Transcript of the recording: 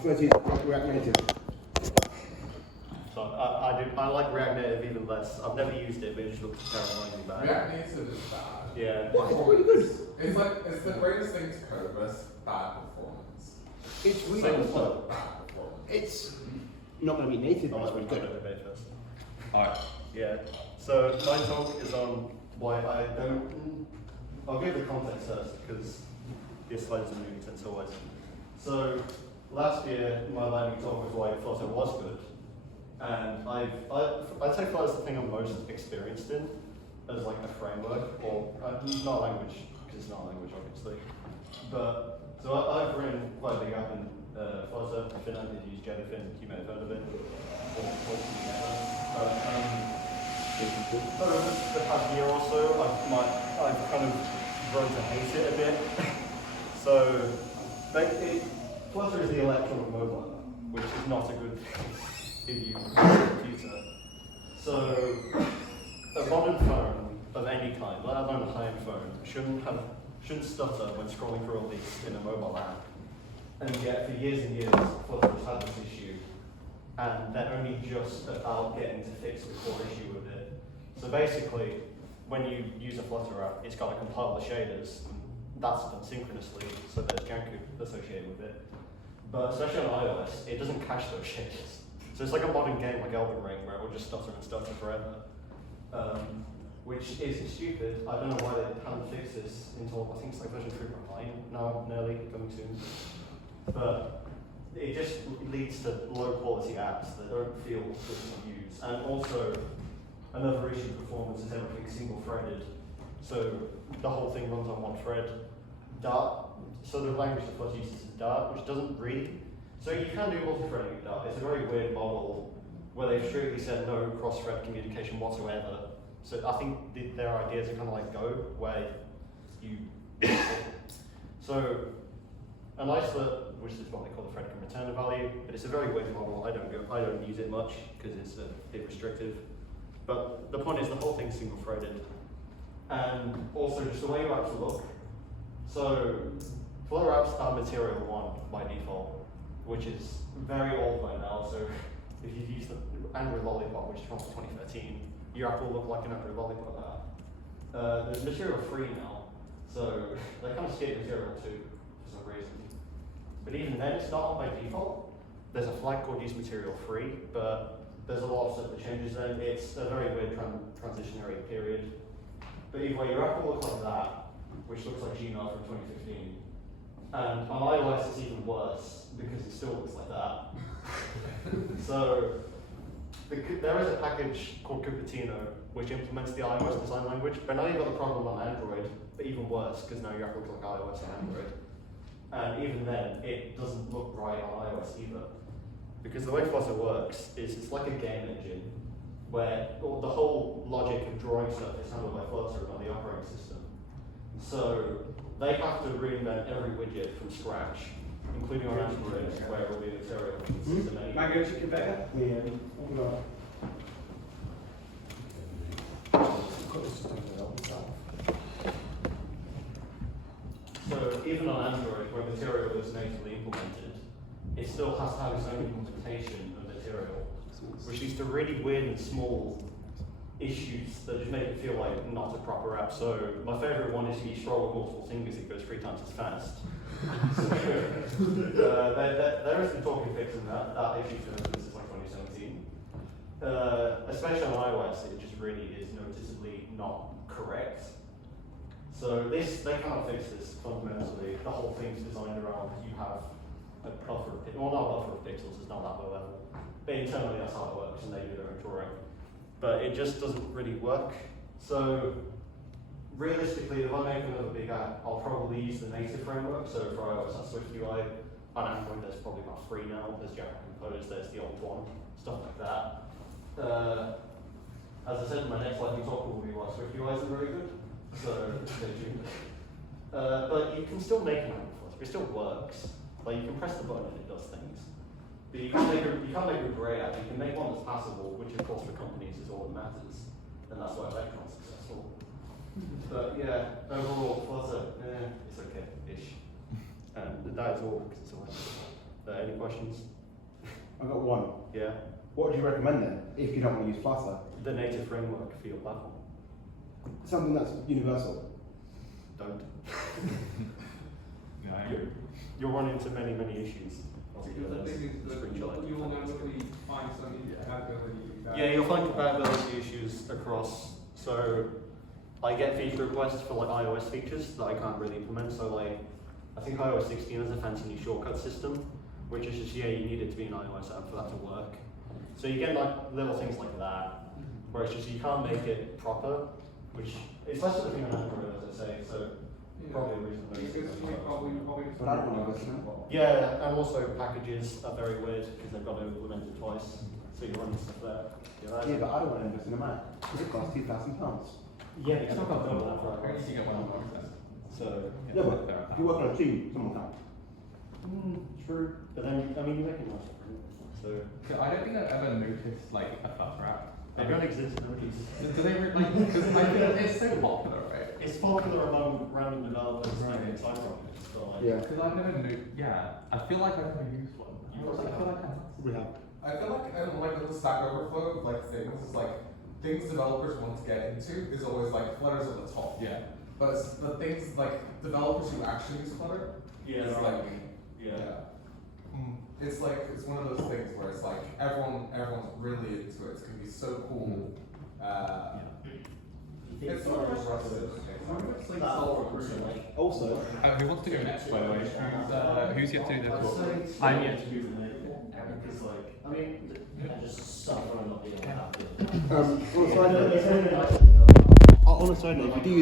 prefer to use React Native. So I like React Native even less. I've never used it, but it just looks terrifyingly bad. React Native is bad. Yeah. What? It's really good. It's the greatest thing to code, but it's bad performance. It's really Same good. as well. Bad performance. It's not going to be native, but it's really good. First. Alright. Yeah. So my talk is on why I don't. I'll give the context first because this slides doesn't make sense always. So last year my landing talk was why Flutter was good, and I'd say Flutter is the thing I'm most experienced in as like a framework or not a language because it's not a language obviously. But so I've written quite a big app in Flutter. Finn did use Jellyfin. You may have heard of it. Over the past year or so, I've kind of grown to hate it a bit. So, Flutter is the electronic mobile, which is not a good thing if you use a computer. So, a modern phone of any kind, let alone a high-end phone, shouldn't stutter when scrolling through a list in a mobile app. And yet, for years and years, Flutter has had this issue, and they're only just about getting to fix the core issue with it. So basically, when you use a Flutter app, it's got to compile the shaders. That's done synchronously, so there's Django associated with it. But especially on iOS, it doesn't cache those shaders. So it's like a modern game like Elden Ring, where it will just stutter and stutter forever. Which is stupid. I don't know why they haven't fixed this until, I think it's like version 3.9 now, nearly, coming soon. But it just leads to low quality apps that don't feel good to use. And also, another issue with performance is everything single threaded. So the whole thing runs on one thread. Dart, so the language that Flutter uses is Dart, which doesn't really. So you can do multi-threading with Dart. It's a very weird model where they've strictly said no cross-thread communication whatsoever. So I think their ideas are kind of like Go, where you. So an isolate, which is what they call the thread can return a value, but it's a very weird model. I don't use it much because it's a bit restrictive. But the point is the whole thing's single-threaded, and also just the way your apps look. So Flutter apps are Material 1 by default, which is very old by now. So if you've used the Android Lollipop, which is from 2013, your app will look like an Android Lollipop app. There's Material 3 now, so they kind of skip Material 2 for some reason. But even then, it's not on by default. There's a flag called use Material 3, but there's a lot of stuff that changes then. It's a very weird transitionary period. But either way, your app will look like that, which looks like Gmail from 2015. And on iOS, it's even worse because it still looks like that. So there is a package called Cupertino, which implements the iOS design language. But now you've got the problem on Android, but even worse because now your app looks like iOS on Android. And even then, it doesn't look right on iOS either. Because the way Flutter works is it's like a game engine where the whole logic of drawing stuff is handled by Flutter and on the operating system. So they have to reinvent every widget from scratch, including on Android, where it will be Material system anyway. Mango chicken better? Yeah. So even on Android, where Material is natively implemented, it still has to have its own implementation of Material, which leads to really weird and small issues that just make it feel like not a proper app. So my favorite one is if you scroll with multiple fingers, it goes 3 times as fast. There is some talking fixing that issue since like 2017. Especially on iOS, it just really is noticeably not correct. So they can't fix this fundamentally. The whole thing's designed around you have a buffer, well not a buffer of pixels, it's not that low level. But internally that's how it works and they do their own drawing. But it just doesn't really work. So realistically, if I make another big app, I'll probably use the native framework. So for iOS, that's SwiftUI. On Android, there's probably about 3 now. There's Java Compose, there's the old one, stuff like that. As I said, my next lightning talk will be why SwiftUI isn't very good. So stay tuned. But you can still make an app with Flutter. It still works. Like you can press the button and it does things. But you can't make a great app. You can make one that's passable, which of course for companies is all that matters. And that's why Electron's successful. But yeah, overall, Flutter, it's okay-ish. And that is all because it's a language. Any questions? I've got one. Yeah. What would you recommend then, if you don't want to use Flutter? The native framework for your platform. Something that's universal. Don't. No. You'll run into many issues. Because the thing is that you will inevitably find some incompatibility. Yeah, you'll find compatibility issues across. So I get feature requests for like iOS features that I can't really implement. So like, I think iOS 16 has a fancy new shortcut system, which is just, yeah, you need it to be an iOS app for that to work. So you get like little things like that, where it's just you can't make it proper, which is less of a thing on Android, as I say. So probably a reason. But I don't want to listen. Yeah, and also packages are very weird because they've got to implement it twice. So you're running stuff there. Yeah, but I don't want to invest in a Mac. Because it costs £2,000. Yeah, it's not got double that for How iOS. do you get one of those then? So Yeah, but if you work on a team, someone can. true. But then I mean you're making more stuff, right? So I don't think I've ever noticed like a Flutter app. they don't exist in these. Do they like? Because I feel it's so popular, right? It's popular among random developers Right. and side projects. So like, Yeah. Because I've never knew. Yeah, I feel like I've never used one. You I feel like I We have. I feel like with the Stack Overflow like things is like things developers want to get into is always like Flutter's at the top. Yeah. But it's the things like developers who actually use Flutter. yeah, It's they're like- like, yeah. It's like it's one of those things where it's like everyone's really into it. It's gonna be so cool. It's so impressive. Also, Who wants to go next, by the way? Who's yet to do their talk? I'm yet to do the name because like I mean I just suffer and not being happy. on a side note, if you do